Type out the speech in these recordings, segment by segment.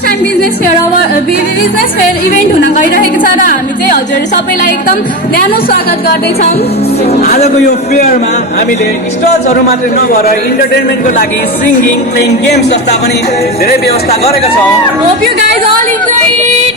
First time business fair event हुन गइरहेको छ र हामी चाहिँ हजुर सबैलाई एकदम न्यानो स्वागत गर्दैछौँ। आजको यो फेयरमा हामीले स्टल्सहरू मात्रै नभएर इन्टरटेनमेन्टको लागि सिङ्गिङ, प्लेइङ गेम्स जस्ता पनि धेरै व्यवस्था गरेका छौँ। Hope you guys all enjoy it.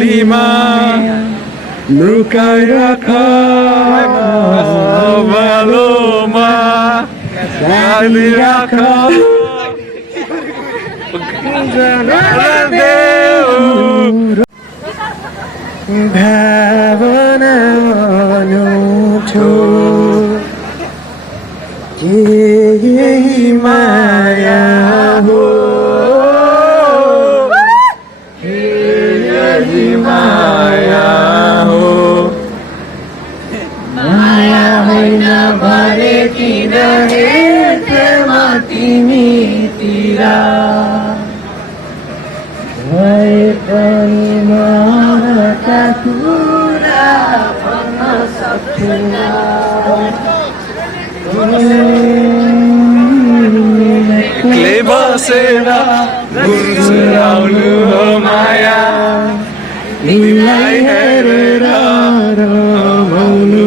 Lima lukai rakha baloma sadi rakha bhavana anuto ye maya ho माया हो माया होइन भरे किन हेर्छमा तिमीतिर भए पनि मनका कुरा भन्न सक्दिन एक्लै बसेर गुर्जुराउनु हो माया तिमीलाई हेरेर रमाउनु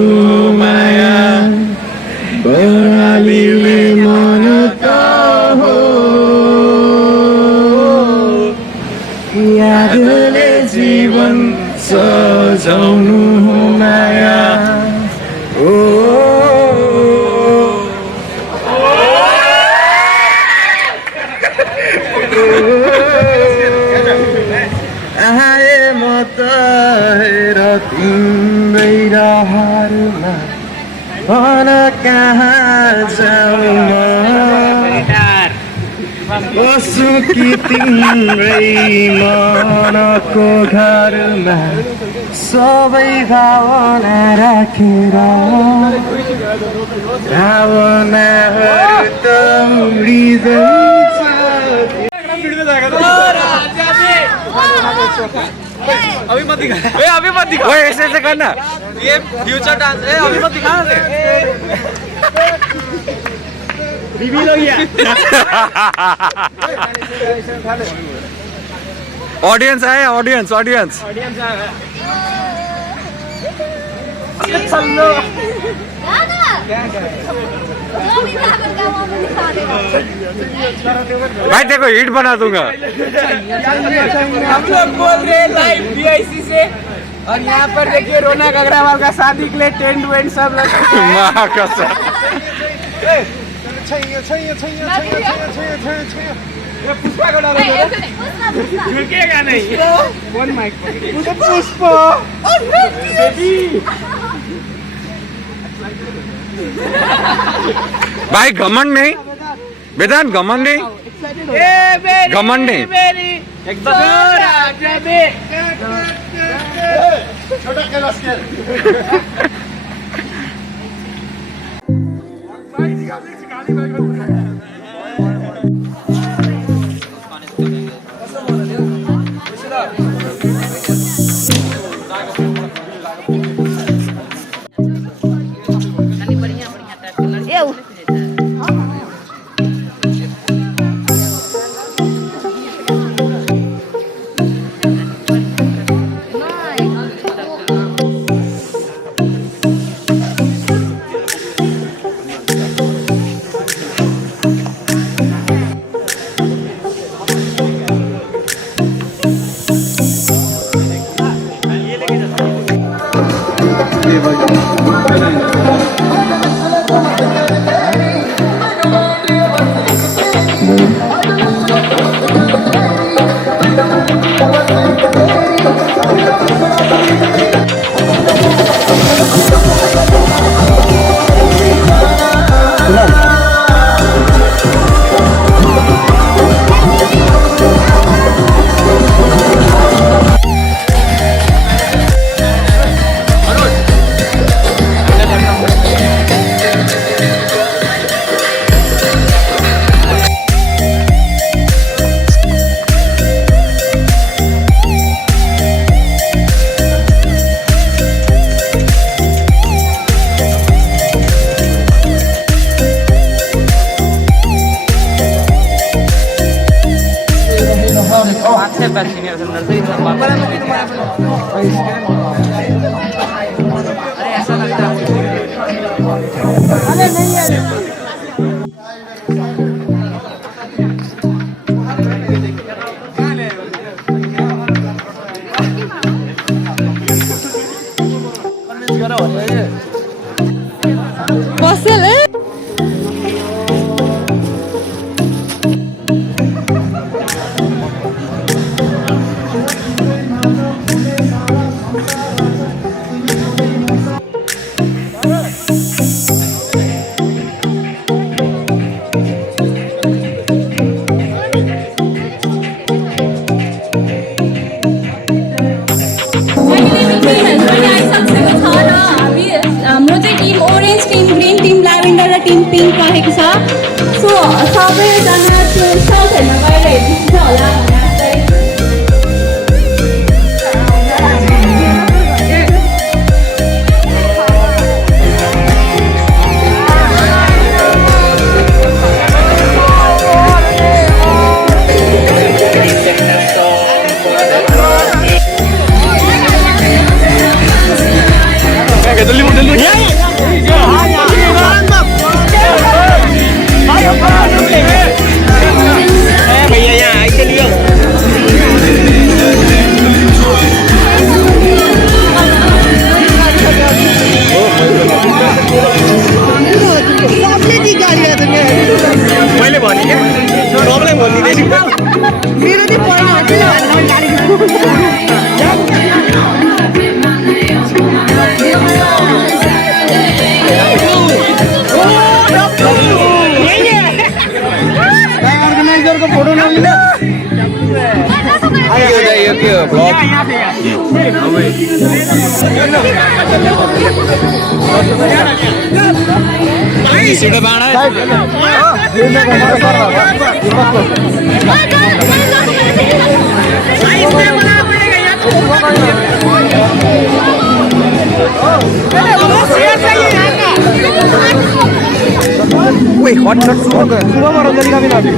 माया बरालीले मन त हो यादले जीवन सजाउनु माया ओ तिम्रै रहरमा भन कहाँ जाउँ बसु कि तिम्रै मनको घरमा सबै भावना राखेर भावनाहरू त उडिँदैछ अभी मत दिखा, अभी मत दिखा। ओए ऐसे ऐसे करना, ये फ्यूचर डांस है, अभी मत दिखा दे। रिवील हो गया। ऑडियंस आया, ऑडियंस आया। चलो। भाई देखो हिट बना दूंगा। हम लोग बोल रहे हैं लाइव बीआईसी से और यहाँ पर देखिए रोनक अग्रवाल का शादी के लिए टेंट वेंट सब पुष्पा को डालो झुकेगा नहीं कौन माइक पुष्पा भाई घमंड नहीं वेदांत, घमंड नहीं, घमंड नहीं। एकदम छोटा कैलाश के सीनियर नर्सरी से बात कर रहे अरे ऐसा लगता है हाम्रो चाहिँ team orange team green team lavender र टिम पिङ्क रहेको छ सो सबैजना त्यो सर्ट हेर्न गएर हेर्नुहुन्छ होला मैले भने क्या प्रब्लम भनिदिएछु मेरो चाहिँ अर्गनाइजरको फोटो नलिन यो के हो ब्लग सिडो बाँडा Wih, hot sudah. Sudah baru dari kami nabi.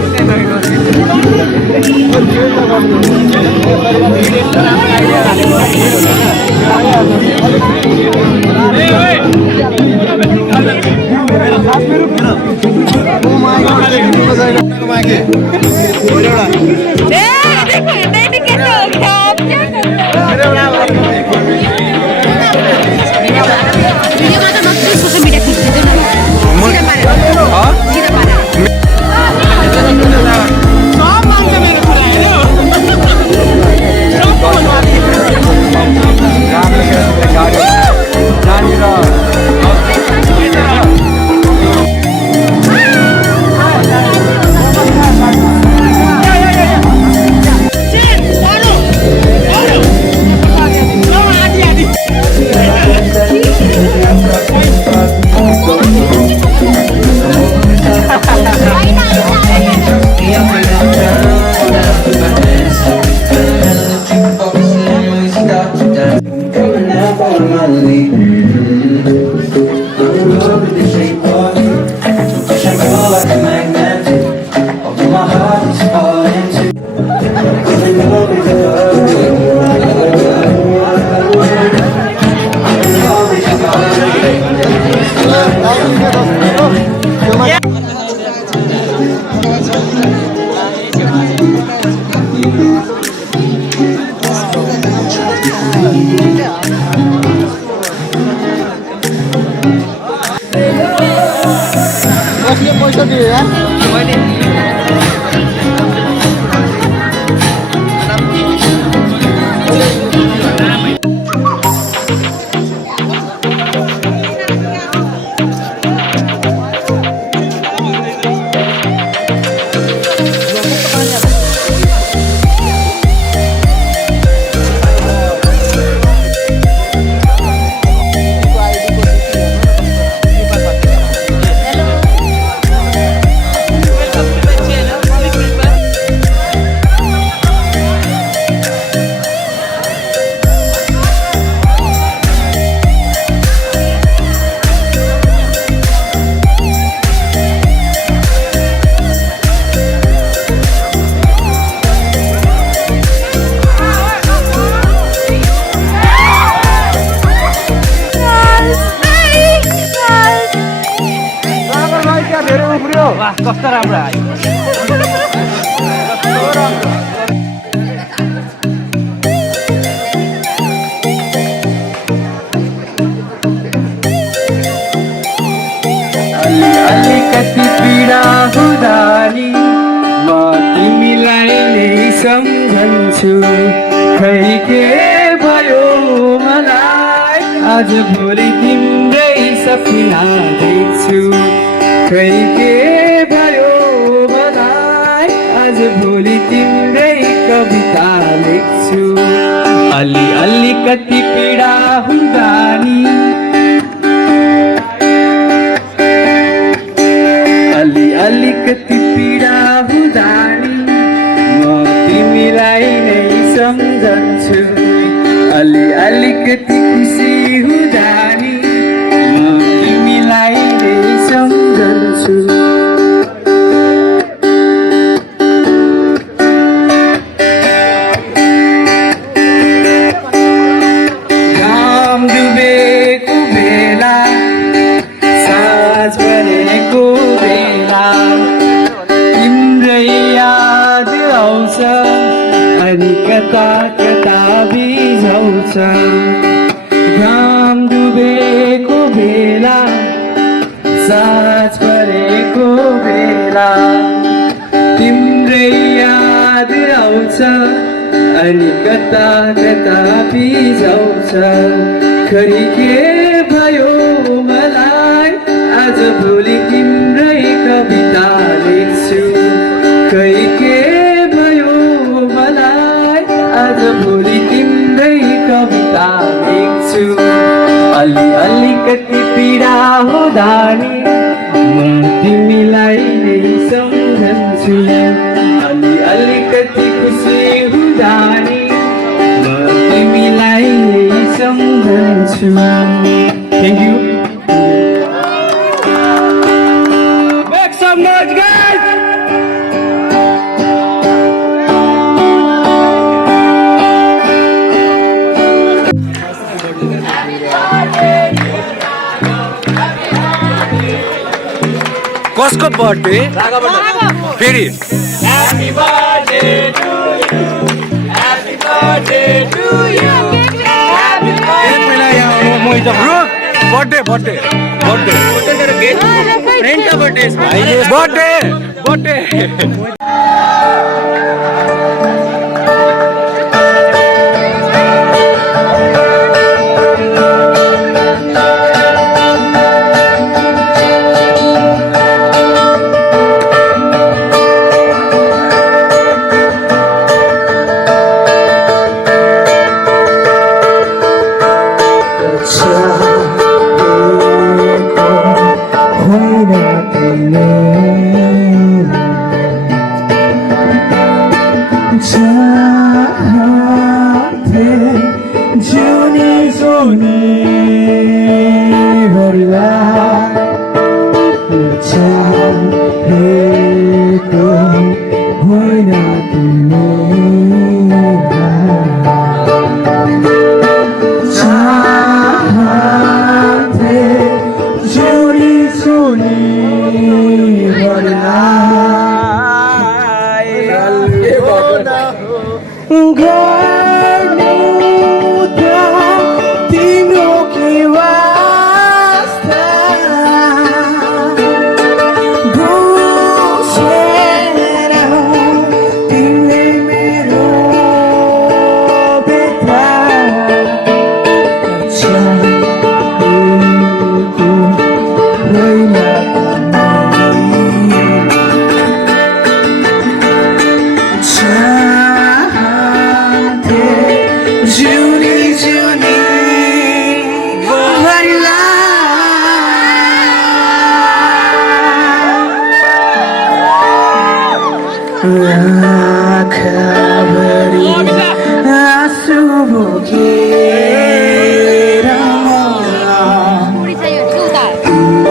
वाह कस्तो राम्रो आयो अलिकति पीडा हुँदा नि म तिमीलाई नै सम्झन्छु खै के भयो मलाई आज भोलि तिम्रै सपना देख्छु खै के भयो मलाई आज भोलि तिम्रै कविता लेख्छु अलिकति पीडा हुँदा नि अलिकति पीडा हुँदा नि म तिमीलाई नै सम्झन्छु अलिकति खुसी हुँदा नि म तिमीलाई नै सम्झन्छु घाम डुबेको बेला साँझ परेको बेला तिम्रै याद आउँछ अनि कता कता बिझाउँछ घाम डुबेको बेला साँझ परेको बेला तिम्रै याद आउँछ अनि कता कता बिझाउँछ खै के भयो मलाई आज भोलि तिम्रै कविता लेख्छु खै के भयो मलाई आज भोलि तिम्रै कविता लेख्छु अलिकति पीडा हुँदा नि म तिमीलाई नै सम्झन्छु अलिकति खुसी हुँदा नि म तिमीलाई नै सम्झन्छु थ्याङ्क यू much, guys! कसको बर्थडे फेरि Happy birthday to you. Happy birthday to you. Happy birthday. Birthday birthday birthday फ्रेन्डको बर्थडे बर्थडे बर्थडे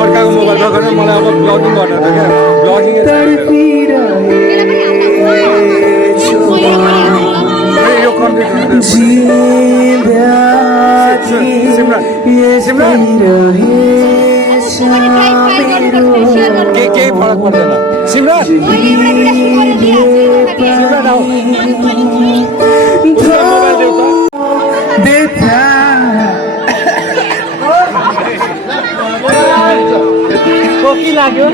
अर्काको मोबाइल लगेर मलाई अब ब्लगिङ गर्न छ क्या ब्लगिङ यो कम्प्लिट सिमरन केही फरक पर्दैन सिमरन सिमरन आऊ मोबाइल देऊ त कोकी लाग्यो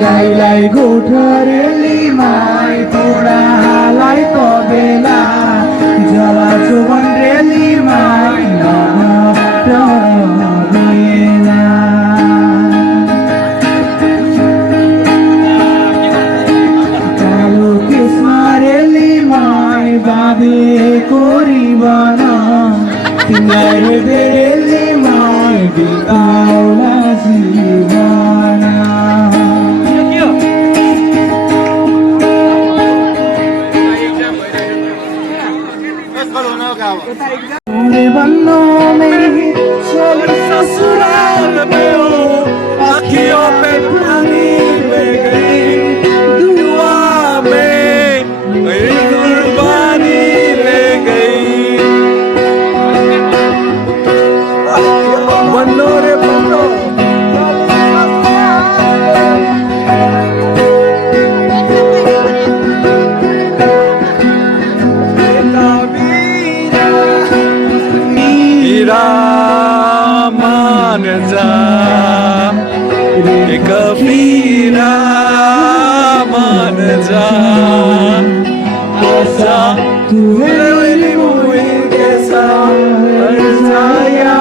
गाईलाई गोठरेली माई पोडालाई पबेला जला चोबन रेली माई कालो कृष्ण रेली माई बाबे कोरिबन तिमीलाई रेली माई बिताउला जीवन बन्नों में चल ससुराल में हो आँखियों पे पानी ले गई दुआ में कुर्बानी ले गई बन्नों रे बन्नों मान जा एक पीरा मान जा कैसा तू मेरी मुझे कैसा जाया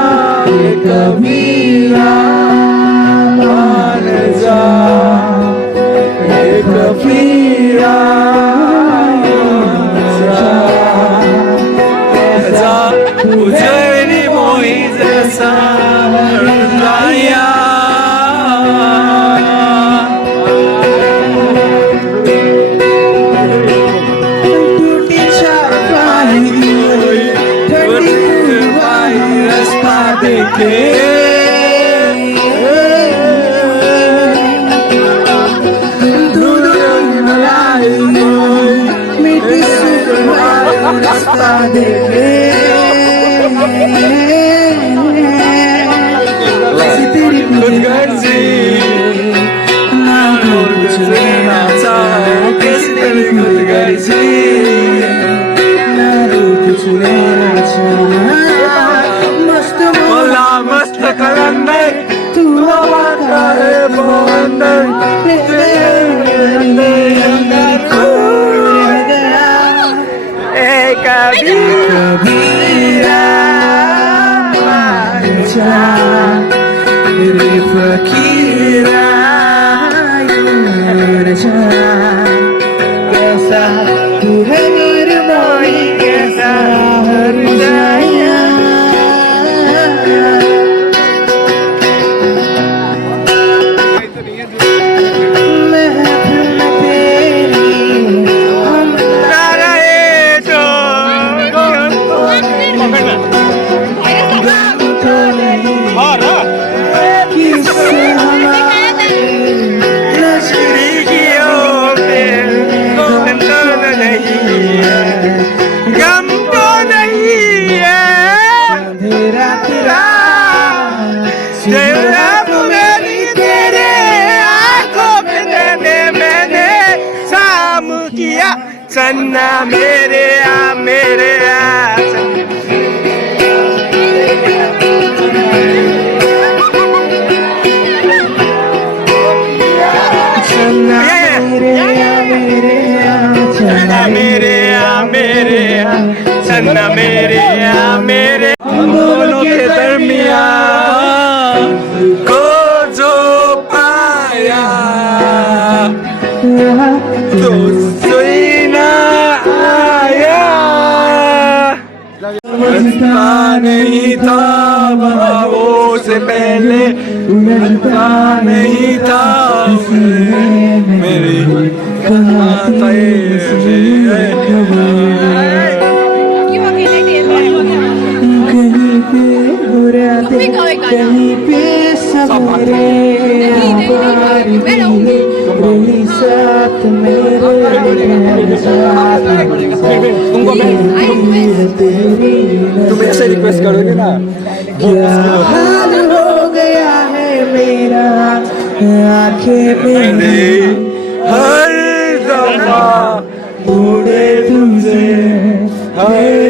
एक पीरा मान जा एक पीरा कैसा तुझे मस्त कलंदर तू हवा का है बंदर तेरे अंदर खो गया चन्ना मेरे चन्ना मेरे हम दोनों के दरमियान को जो पाया तो सोई ना आया समझता नहीं था बाबों से पहले समझता नहीं था मेरी कहीं पे सवेरे साथ तुम ऐसे रिक्वेस्ट करोगे ना क्या हाल हो गया है मेरा आंखें मैंने हर दफा ढूंढे तुमसे हर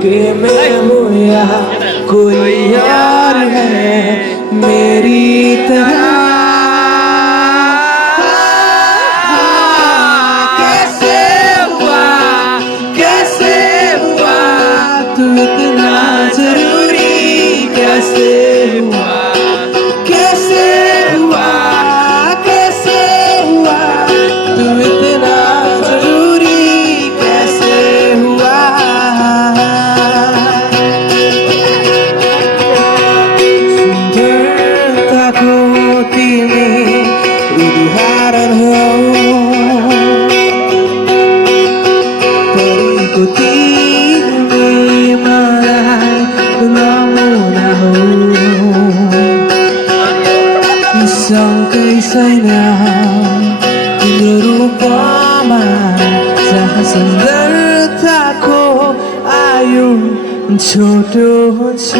कि मैं हूँ यहाँ कोई और है मेरी तरह कैसे हुआ तू इतना जरूरी कैसे हुआ तू इतना जरूरी कैसे हुआ सँगै छैन तिम्रो रूपमा जहाँ सुन्दरताको आयु छोटो हुन्छ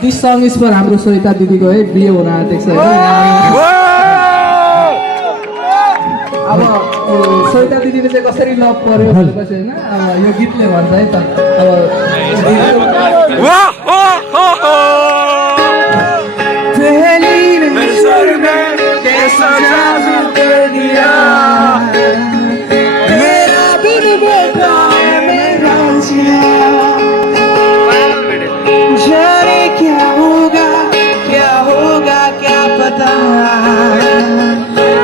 This song is for हाम्रो सरिता दिदीको है बिहे हुन आँटेको छ अब सरिता दिदीले चाहिँ कसरी लभ पर्यो भनेपछि होइन यो गीतले भन्छ है त क्या पता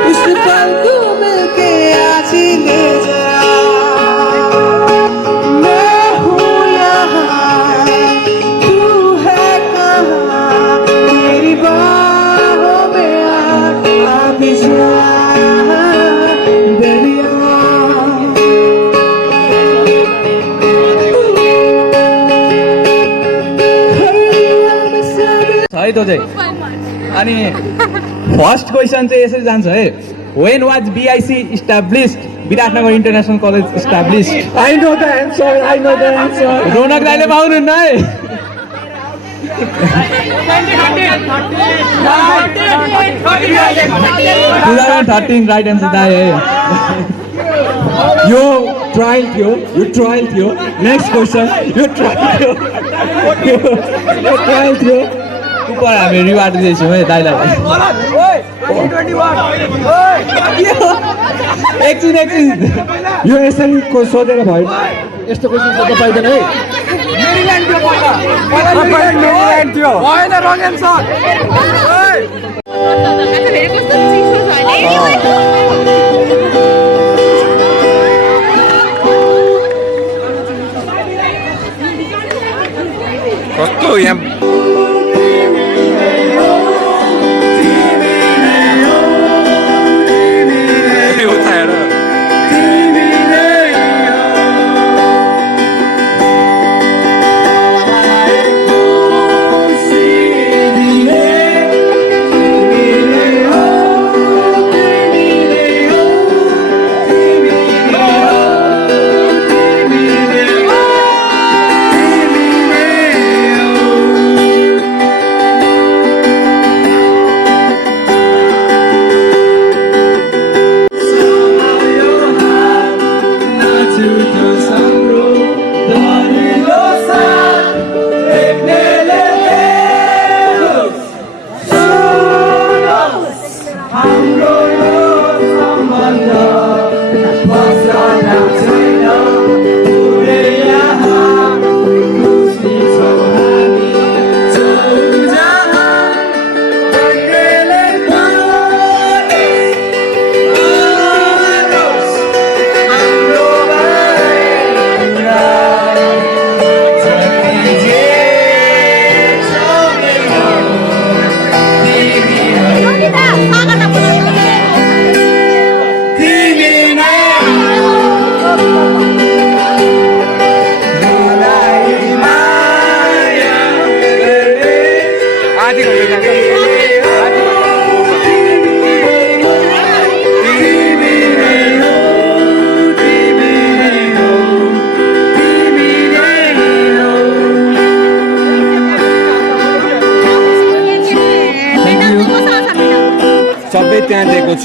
इस पल को मिलके आज ही ले जा मैं हूँ यहाँ तू है कहाँ मेरी बाहों में आ भी जा दरिया है त चाहिँ अनि फर्स्ट क्वेसन चाहिँ यसरी जान्छ है when was BIC established Viratnagar international college established I know the answer. रौनक दाइले पाउनुहुन्न है 2013 राइट एन्सर दाइ है यो ट्रायल थियो नेक्स्ट क्वेसन यो ट्रायल थियो ऊपर हामी रिवार्ड दिँदैछौँ है दाइलाई एकछिन यो यसरी सोधेर भयो यस्तो क्वेसन सोध्न पाइँदैन है कस्तो यहाँ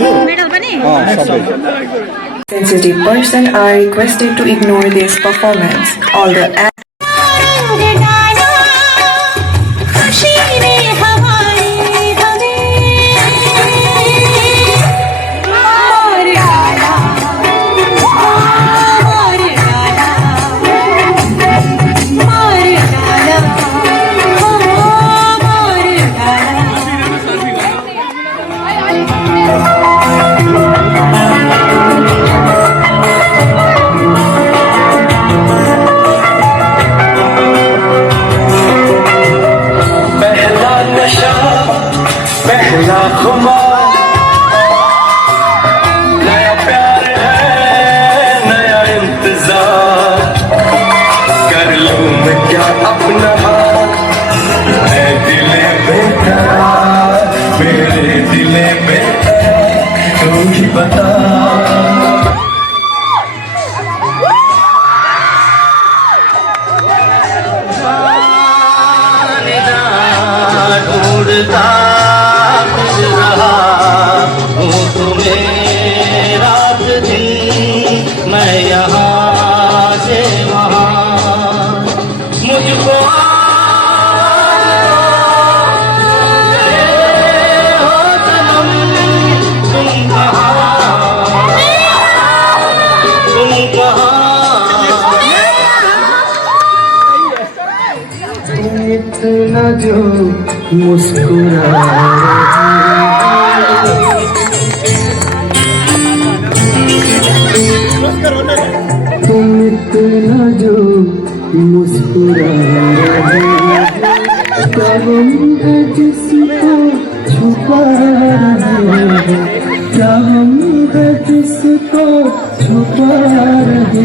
मेडल पनि Sensitive person are requested to ignore this performance. All the इतना जो मुस्कुरा तुम इतना जो मुस्कुरा क्या गम है जिसको छुपा रहे हो, क्या गम है जिसको छुपा रहे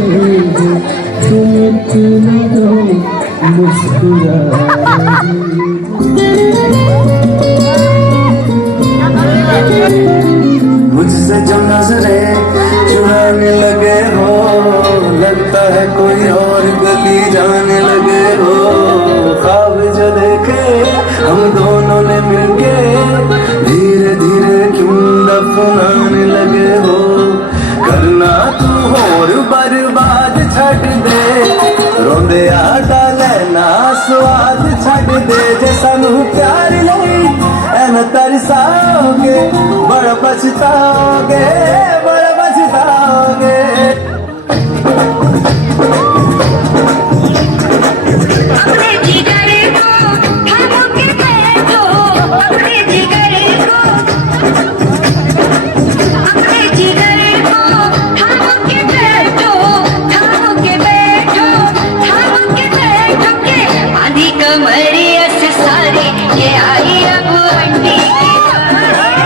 हो, तुम इतना जो मुस्कुरा मुझसे जो नजरे चुराने लगे हो, लगता है कोई और गली जाने लगे हो, ख्वाब जो देखे हम दोनों ने मिलके धीरे धीरे क्यों दफनाने लगे हो, करना तू होर बर्बाद छड़ दे, रोंदे आटा लेना स्वाद छड़ दे, जे सानू प्यार नहीं ऐन तरसाओगे, बड़ा पछताओगे, बड़ा पछताओगे। अपने जिगर को थामो के बैठो, अपने जिगर को, अपने जिगर को थामो के बैठो, थामो के बैठो, थामो के बैठो के आधी कमरिया से सारी ये आई अब अंडी की बारी,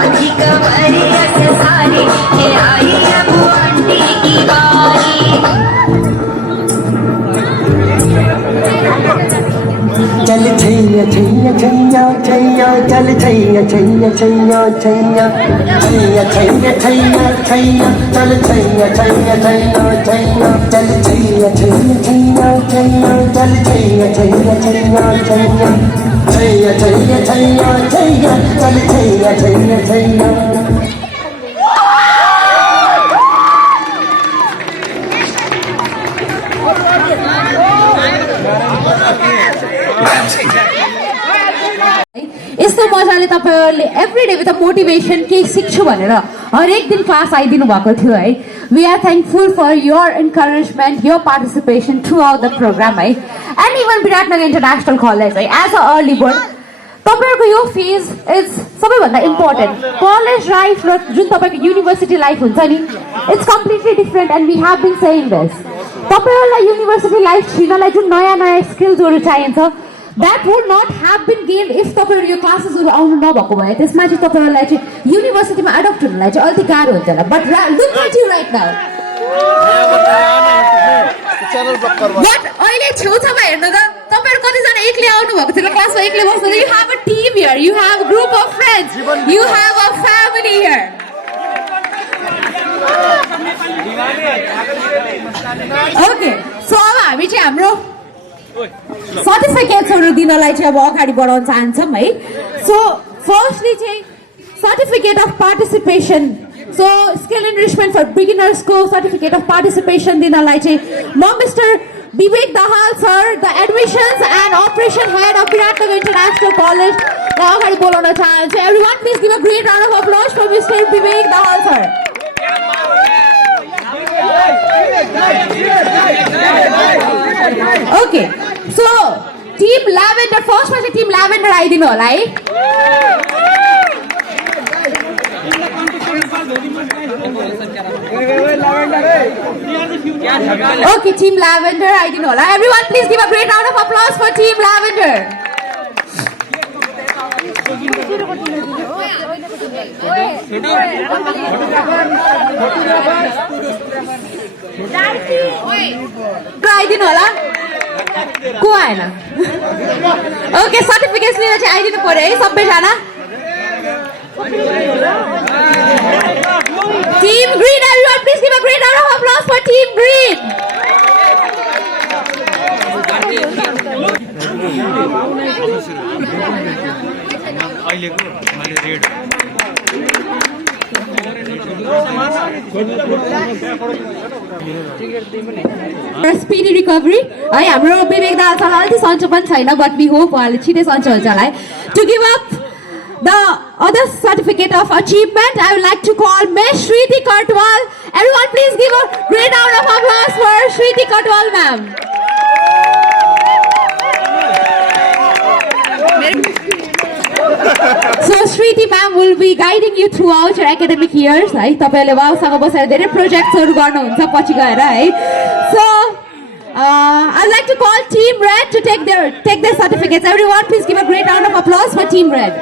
आधी कमरिया से सारी ये आई अब अंडी की बारी। चल छैया छैया छैया छैया, चल छैया छैया छैया छैया, छैया छैया छैया छैया, चल छैया छैया छैया छैया, चल छैया छैया छैया छैया, चल छैया छैया छैया छैया, छैया छैया छैया छैया, चल छैया छैया छैया। यस्तो मजाले तपाईहरुले एभ्री डे विथ मोटिभेसन केही सिक्छु भनेर हरेक दिन क्लास आइदिनु भएको थियो है। We are thankful for your encouragement, your participation through the program है। And even Biratnagar international college है एज अ अर्ली बर्ड तपाईहरुको यो फेज इज सबैभन्दा इम्पोर्टेन्ट। कलेज लाइफ र जुन तपाईको युनिभर्सिटी लाइफ हुन्छ नि, it's completely different and we have been saying this. तपाईहरुलाई युनिभर्सिटी लाइफ छिर्नलाई जुन नयाँ नयाँ स्किल्सहरु चाहिन्छ, that would not have been gained if तपाईहरु यो क्लासेसहरु आउनु नभएको भए त्यसमा चाहिँ तपाईहरुलाई चाहिँ युनिभर्सिटीमा एडप्ट हुनलाई चाहिँ अलिक गाह्रो हुन्छ होला। But look at you right now, but अहिले छेउछाउमा हेर्नु त तपाईहरु कतिजना एक्लै आउनु भएको थियो क्लासमा, एक्लै बस्नु। You have a team here, you have a group of friends, you have a family here. Okay, so अब हामी चाहिँ हाम्रो सर्टिफिकेट्सहरु दिनलाई चाहिँ अब अगाडि बढाउन चाहन्छौँ है। सो फर्स्टली चाहिँ certificate of participation. So skill enrichment for beginners को certificate of participation दिनलाई चाहिँ म Mr. Vivek Dahal sir, the admissions and operation head of Viratnagar International College, लाई अगाडि बोलाउन चाहन्छु. Everyone, please give a great round of applause for Mr. Vivek Dahal sir. Okay, so Team Lavender, first मा चाहिँ Team Lavender आइदिनु होला है. Okay, Team Lavender, I didn't know. Everyone, please give a great round of applause for Team Lavender. I didn't know. Ko आएन. Okay, certificates लिएर चाहिँ आइदिनु पर्यो है सबैजना. Team Green, everyone, please give a great round of applause for Team Green. Speedy recovery. I am Vivek Dahal sir अलि सन्चो पनि छैन, but we hope उहाँले छिटै सन्चो हुन्छ होला है. To give up the other certificate of achievement, I would like to call Ms. Shriti Kartwal. Everyone, please give a great round of applause for Shriti Kartwal, ma'am. So Shriti ma'am will be guiding you throughout your academic years. है तपाईले उहाँसँग बसेर धेरै प्रोजेक्ट्सहरु गर्नुहुन्छ पछि गएर है. So I'd like to call Team Red to take their certificates. Everyone, please give a great round of applause for Team Red.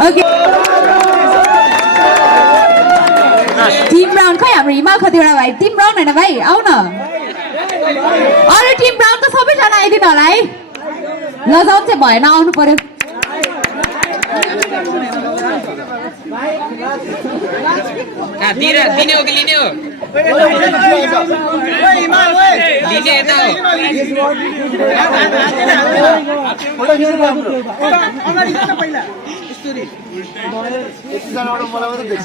Okay. Team Brown खै हाम्रो हिमाल खतिवडा भाइ. Team Brown हैन भाइ, आउ न. अरे Team Brown त सबैजना आइदिनु होला है. लजाउँ चाहिँ भएन, आउनु पर्यो. दिने हो कि लिने हो? लिने यता हो.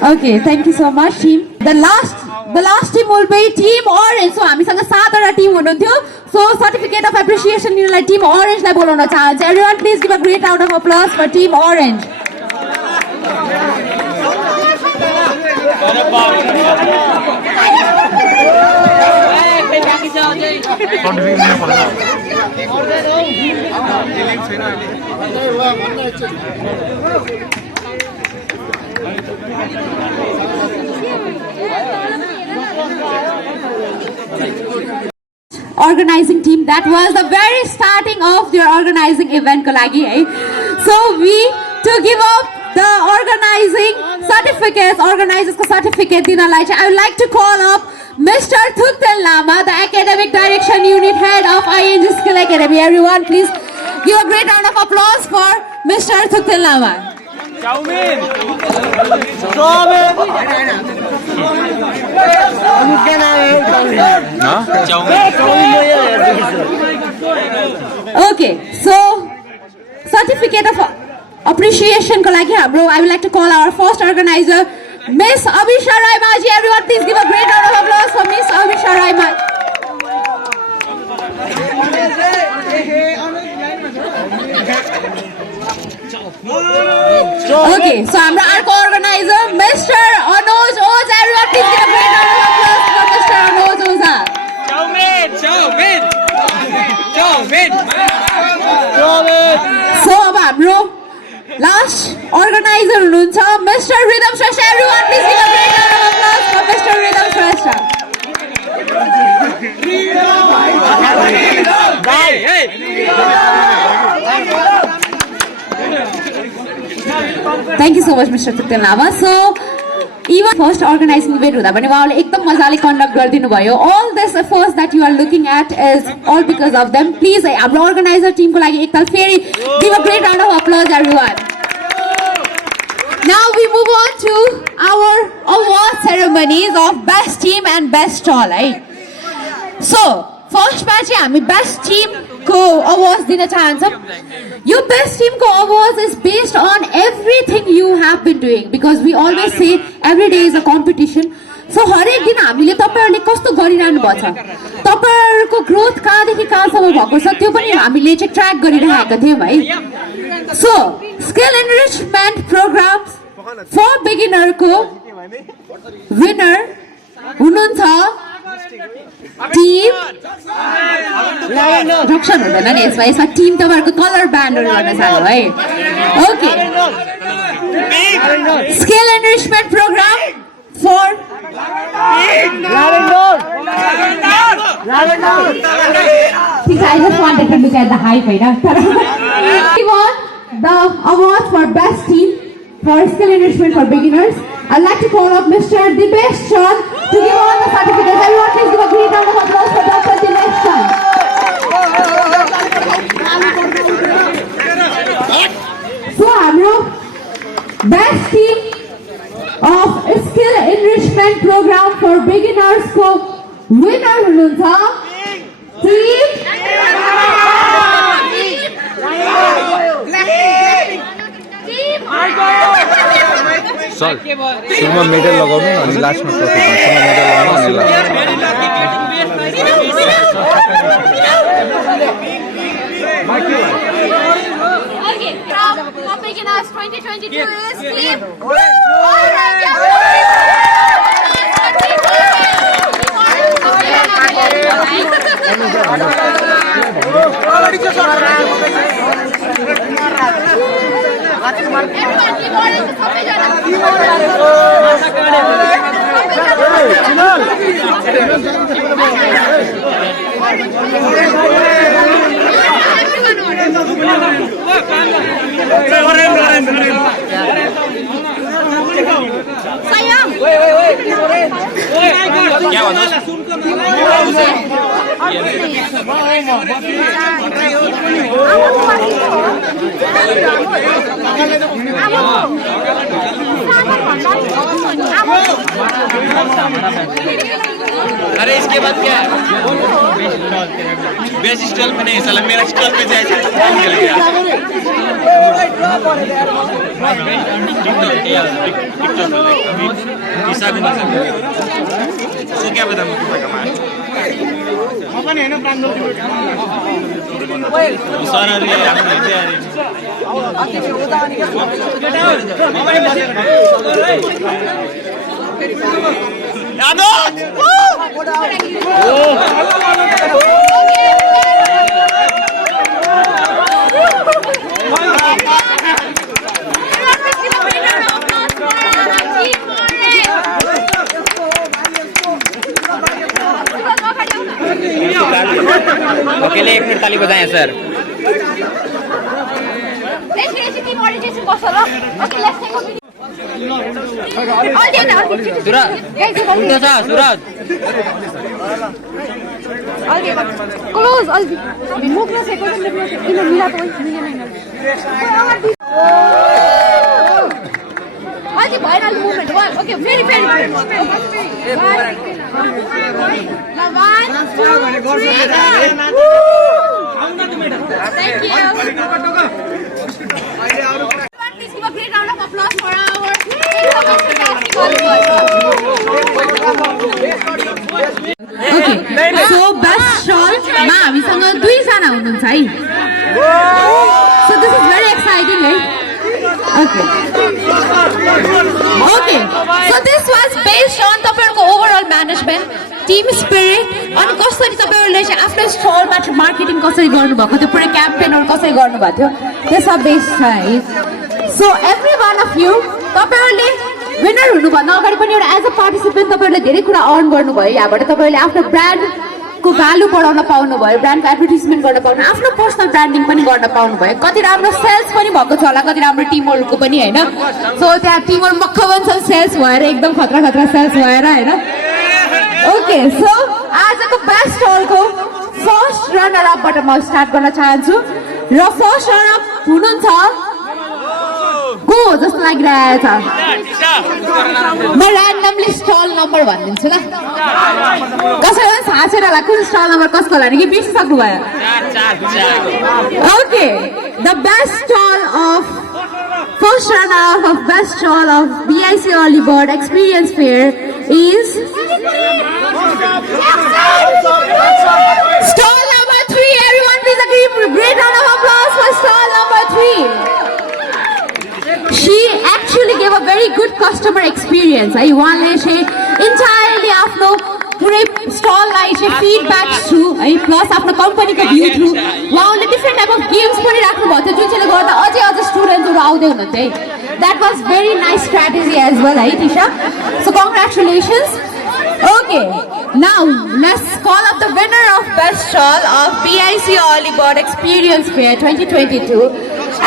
Okay, thank you so much, team. The last team will be Team Orange. So हामीसँग 7 वटा टिम हुनुहुन्थ्यो. So certificate of appreciation दिनलाई Team Orange लाई बोलाउन चाहन्छु. Everyone, please give a great round of applause for Team Orange. Organizing team, that was the very starting of your organizing event ko lagi hai. So to give up the organizing certificates, organizers ko certificate dinalai I would like to call up Mr. Thukten Lama, the academic direction unit head of ING Skill Academy. Everyone, please give a great round of applause for Mr. Thukten Lama. Okay, so certificate of appreciation ko lagi hamro, I would like to call our first organizer, Miss Abhisha Rai Maji. Everyone, please give a great round of applause for Miss Abhisha Rai Maji. Okay, so I'm our co-organizer, Mr. Anuj Oza. Everyone, please give a great round of applause for Mr. Anuj Oza. So अब हाम्रो last organizer हुनुहुन्छ Mr. Rhythm Shrestha. Everyone, please give a great round of applause for Mr. Rhythm Shrestha. was Mr. Triptan Lama. So, even first organizing event हुँदा पनि उहाँले एकदम मजाले conduct गरिदिनु भयो. All this efforts that you are looking at is all because of them. Please, हाम्रो organizer team को लागि एकताल फेरि give a great round of applause, everyone. Now we move on to our award ceremonies of best team and best stall. So, first मा चाहिँ हामी best team को awards दिन चाहन्छौँ. Your best team को awards is based on everything you have been doing, because we always say every day is a competition. So हरेक दिन हामीले तपाईहरुले कस्तो गरिरहनु भएको छ, तपाईहरुको ग्रोथ कहाँदेखि कहाँसम्म भएको छ त्यो पनि हामीले चाहिँ ट्र्याक गरिरहेका थियौं है. So skill enrichment programs for beginner को winner हुनुहुन्छ टिम रक्षण हुँदैन नि यसमा. यसमा टिम तपाईहरुको कलर ब्यान्डहरु गर्न सानो है. Okay, skill enrichment program for I just wanted to look at the hype right now. We won the award for best team for skill enrichment for beginners. I'd like to call up Mr. Dipesh Chand to give all the certificates. Everyone please give a great round of applause for Dr. Dipesh Chand. So, हाम्रो best team of skill enrichment program for beginners को winner हुनुहुन्छ team sir सुरुमा medal लगाउनु अनि लास्टमा trophy पाउँछ. Medal लगाउनु अनि Okay, from beginners 2022 is team अरे इसके बाद क्या है? बेस्ट स्टॉल पे नहीं, साला मेरा स्टॉल पे जाए तो क्या बता अकेले 1 मिनट ताली बजाएं सर. सुरज क्लोज अलि मुख नसेको किन मिला त अलि भएन अलि मुभमेन्ट. ओके, फेरि फेरि Please give a great round of applause for our Okay, so best shawl मा हामीसँग दुईजना हुनुहुन्छ है. So this is very exciting, right? Okay. Okay. So this was based on तपाईहरुको overall management, team spirit, अनि कसरी तपाईहरुले चाहिँ आफ्नो स्टलमा मार्केटिङ कसरी गर्नु भएको थियो, पुरै क्याम्पेनहरु कसरी गर्नु भएको थियो, त्यसमा बेस्ड छ है. So every one of you तपाईहरुले विनर हुनुभन्दा अगाडि पनि एउटा एज अ पार्टिसिपेन्ट तपाईहरुले धेरै कुरा अर्न गर्नुभयो. यहाँबाट तपाईहरुले आफ्नो ब्रान्ड को भ्यालु बढाउन पाउनुभयो, ब्रान्डको एडभर्टिजमेन्ट गर्न पाउनु, आफ्नो पर्सनल ब्रान्डिङ पनि गर्न पाउनुभयो। कति राम्रो सेल्स पनि भएको छ होला, कति राम्रो टिमहरूको पनि होइन। सो त्यहाँ टिमहरू मक्ख बन्छ सेल्स भएर, एकदम खतरा खतरा सेल्स भएर होइन। ओके, सो आजको बेस्ट स्टलको फर्स्ट रनर अपबाट म स्टार्ट गर्न चाहन्छु र फर्स्ट रनर अप हुनुहुन्छ को जस्तो लागिरहेछ। म ऱ्यान्डमली स्टल नम्बर भनिदिन्छु ल, कसैलाई पनि थाहा छैन होला कुन स्टल नम्बर कसको होला कि बिर्सिसक्नु भयो। Okay, the best stall of first runner of best stall of BIC early bird experience fair is stall number 3. Everyone please agree, great round of applause for stall number 3. She actually gave a very good customer experience. है उहाँले चाहिँ entirely आफ्नो पुरै स्टललाई चाहिँ feedback through है plus आफ्नो कम्पनीको view through उहाँले डिफ्रेन्ट टाइप अफ गेम्स पनि राख्नुभएको थियो, जुन चाहिँले गर्दा अझै स्टुडेन्टहरू आउँदै हुनुहुन्थ्यो है। That was very nice strategy as well है Tisha, so congratulations. Okay, now let's call up the winner of Best Stall of BIC Early Bird Experience Fair 2022,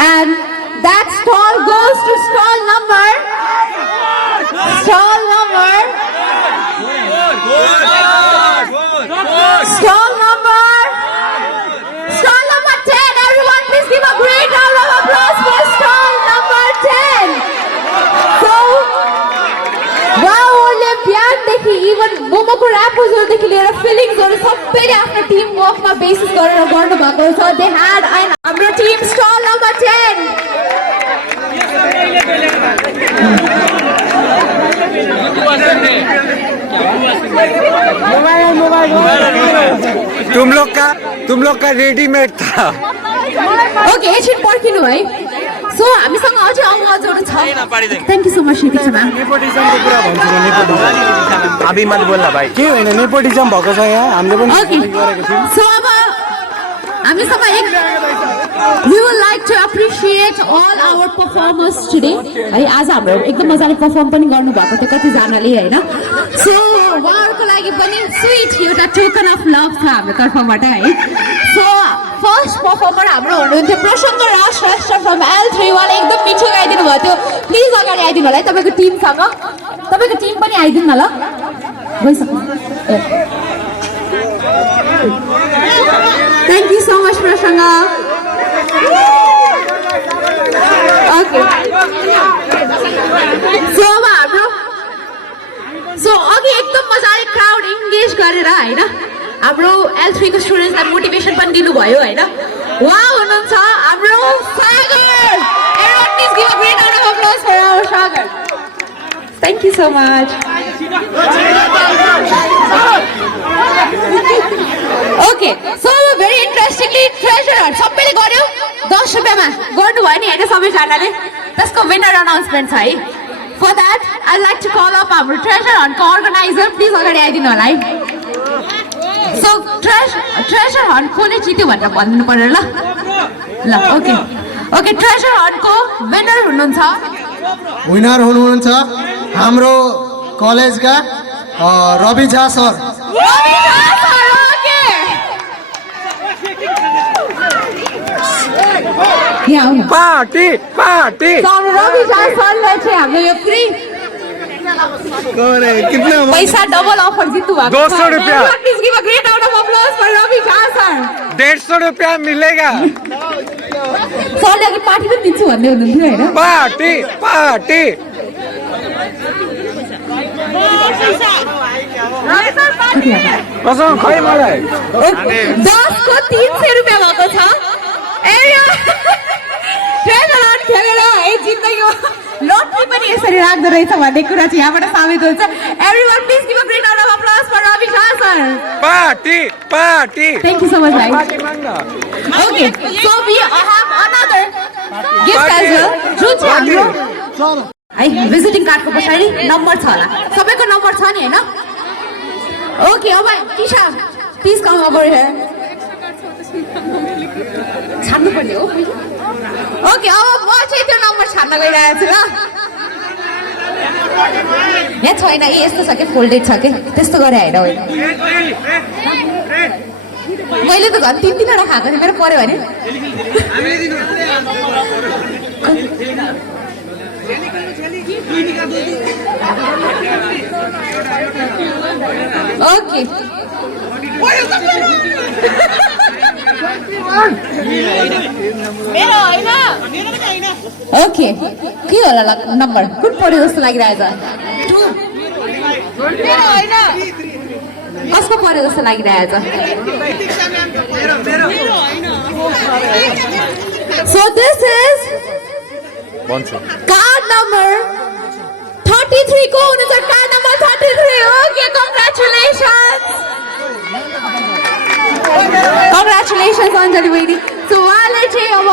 and that stall goes to stall number 10. Everyone please give a great round of applause for stall number 10. So उहाँहरूले बिहानदेखि even मोमोको ऱ्यापर्सहरूदेखि लिएर फिलिङ्सहरू सबैले आफ्नो Tim वर्कमा basis गरेर गर्नुभएको छ। They had end हाम्रो टिम स्टल नम्बर 10। तुम लोग का रेडीमेड था। ओके, एकछिन पर्खिनु है। सो हामीसँग अझै आवाजहरू छ। Thank you so much Nitiksha ma'am. नेपोटिजमको कुरा भन्छु म, नेपोटिजम अभी मत बोल्ला भाइ। के होइन, नेपोटिजम भएको छ यहाँ, हामीले पनि ओके, गरेको थियौँ। सो अब हामीसँग एक we would like to appreciate all our performers today है। आज हाम्रो एकदम मजाले पर्फर्म पनि गर्नुभएको थियो कतिजनाले होइन। सो उहाँहरूको लागि पनि स्विट एउटा टोकन अफ लभ छ हाम्रो तर्फबाट है। सो फर्स्ट पर्फर्मर हाम्रो हुनुहुन्थ्यो प्रशान्त राज श्रेष्ठ फ्रम L3। उहाँले एकदम मिठो गाइदिनु भएको थियो। प्लिज अगाडि आइदिनु होला है तपाईँको टिमसँग, तपाईँको टिम पनि आइदिनु न ल। गइसक्नु। थ्याङ्क यू सो मच प्रसङ्ग। ओके, सो अब हाम्रो अघि एकदम मजाले क्राउड इङ्गेज गरेर होइन हाम्रो L3 को स्टुडेन्ट्सलाई मोटिभेसन पनि दिनुभयो होइन। उहाँ हुनुहुन्छ हाम्रो सागर। Everyone please give a great round of applause for our Sagar. Thank you so much. Okay, so very interestingly treasure hunt सबैले गर्यो 10 रुपियाँमा गर्नुभयो नि होइन सबैजनाले। त्यसको विनर अनाउन्समेन्ट छ है। For that I like to call up हाम्रो ट्रेजर हन्टको अर्गनाइजर, प्लिज अगाडि आइदिनु होला है। सो ट्रेजर हन्ट कसले जित्यो भनेर भनिदिनु पर्यो ल। ओके, ट्रेजर हन्टको विनर हुनुहुन्छ हाम्रो कलेजका Ravi Jha sir. Party party. Ravi Jha सरले चाहिँ हाम्रो यो फ्री पैसा डबल अफर जित्नु भएको 200 रुपियाँ। Please give a great round of applause for Ravi Jha sir. 150 रुपियाँ मिलेगा। सरले अघि पार्टी पनि दिन्छु भन्दै हुनुहुन्थ्यो होइन। Party party. कसम खै मलाई 10 को 300 रुपियाँ भएको छ। लटरी पनि यसरी राख्दो रहेछ भन्ने कुरा चाहिँ यहाँबाट साबित हुन्छ। Everyone please give a great round of applause for Ravi Jha sir. Party party. Thank you so much guys. Okay, so we have another gift as well, जुन चाहिँ हाम्रो है भिजिटिङ कार्डको पछाडि नम्बर छ होला। सबैको नम्बर छ नि होइन। ओके, अब Tisha please come over here. छान्नु पर्ने हो। ओके, अब म चाहिँ त्यो नम्बर छान्न गइरहेको छु ल। यहाँ छैन कि यस्तो छ कि फोल्डेड छ कि त्यस्तो गरे होइन होइन मैले त झन् 3-3वटा खाएको थिएँ मेरो पऱ्यो भने ओके ओके के होला नम्बर कुन पऱ्यो जस्तो लागिरहेछ कसको पऱ्यो जस्तो लागिरहेछ So this is भन्छु card number 33 को हुनुहुन्छ card number 33 okay congratulations अञ्जली बहिनी so उहाँले चाहिँ अब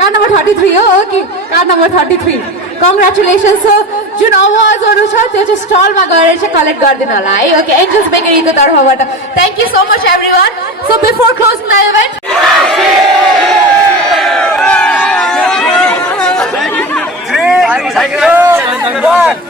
card number 33 हो okay card number 33 congratulations so जुन अवार्ड्सहरु छ त्यो चाहिँ स्टलमा गएर चाहिँ कलेक्ट गर्दिनु होला है ओके एन्जल्स बेकरीको तर्फबाट thank you so much everyone so before closing the event Three, 2, 1.